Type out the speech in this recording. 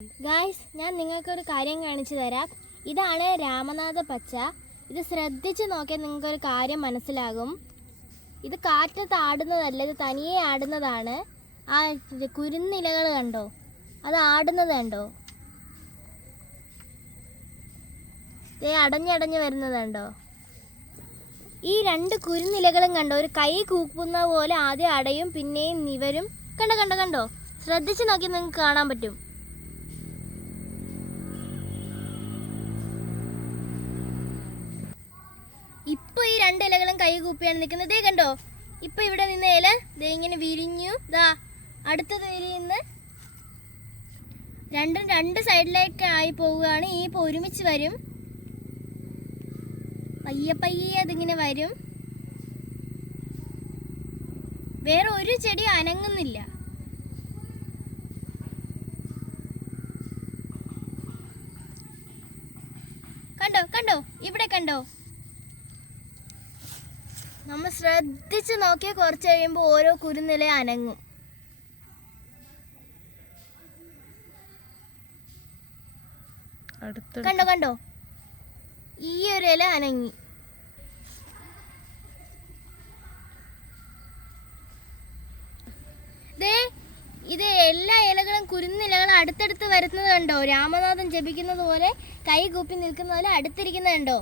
Guys, ഞാൻ നിങ്ങൾക്കൊരു കാര്യം കാണിച്ചു തരാം. ഇതാണ് രാമനാഥ പച്ച. ഇത് ശ്രദ്ധിച്ച് നോക്കിയാൽ നിങ്ങൾക്കൊരു കാര്യം മനസ്സിലാകും. ഇത് കാറ്റത്ത് ആടുന്നതല്ല, ഇത് തനിയെ ആടുന്നതാണ്. ആ കുരുന്നിലകൾ കണ്ടോ, അത് ആടുന്നത് കണ്ടോ, അടഞ്ഞടഞ്ഞ് വരുന്നത് കണ്ടോ. ഈ രണ്ട് കുരുന്നിലകളും കണ്ടോ, ഒരു കൈ കൂപ്പുന്ന പോലെ ആദ്യം അടയും പിന്നെയും നിവരും. കണ്ടോ കണ്ടോ കണ്ടോ, ശ്രദ്ധിച്ച് നോക്കി നിങ്ങൾക്ക് കാണാൻ പറ്റും. ഇപ്പൊ ഈ രണ്ട് ഇലകളും കൈ കൂപ്പിയാണ് നിൽക്കുന്നത്. കണ്ടോ, ഇപ്പൊ ഇവിടെ നിന്ന ഇല ഇങ്ങനെ വിരിഞ്ഞു, അടുത്തത് വിരിയുന്ന്. രണ്ടും രണ്ട് സൈഡിലേക്ക് ആയി പോവുകയാണ്. ഈ ഇപ്പൊ ഒരുമിച്ച് വരും, പയ്യെ പയ്യെ അതിങ്ങനെ വരും. വേറെ ഒരു ചെടി അനങ്ങുന്നില്ല. കണ്ടോ കണ്ടോ, ഇവിടെ കണ്ടോ. നമ്മൾ ശ്രദ്ധിച്ച് നോക്കിയാൽ കുറച്ച് കഴിയുമ്പോൾ ഓരോ കുരുന്നില അനങ്ങും. കണ്ടോ കണ്ടോ, ഈ ഒരു ഇല അനങ്ങി. ഇത് എല്ലാ ഇലകളും കുരുന്നിലകൾ അടുത്തടുത്ത് വരുന്നത് കണ്ടോ. രാമനാഥൻ ജപിക്കുന്നത് പോലെ, കൈ കൂപ്പി നിൽക്കുന്ന പോലെ അടുത്തിരിക്കുന്നത് കണ്ടോ.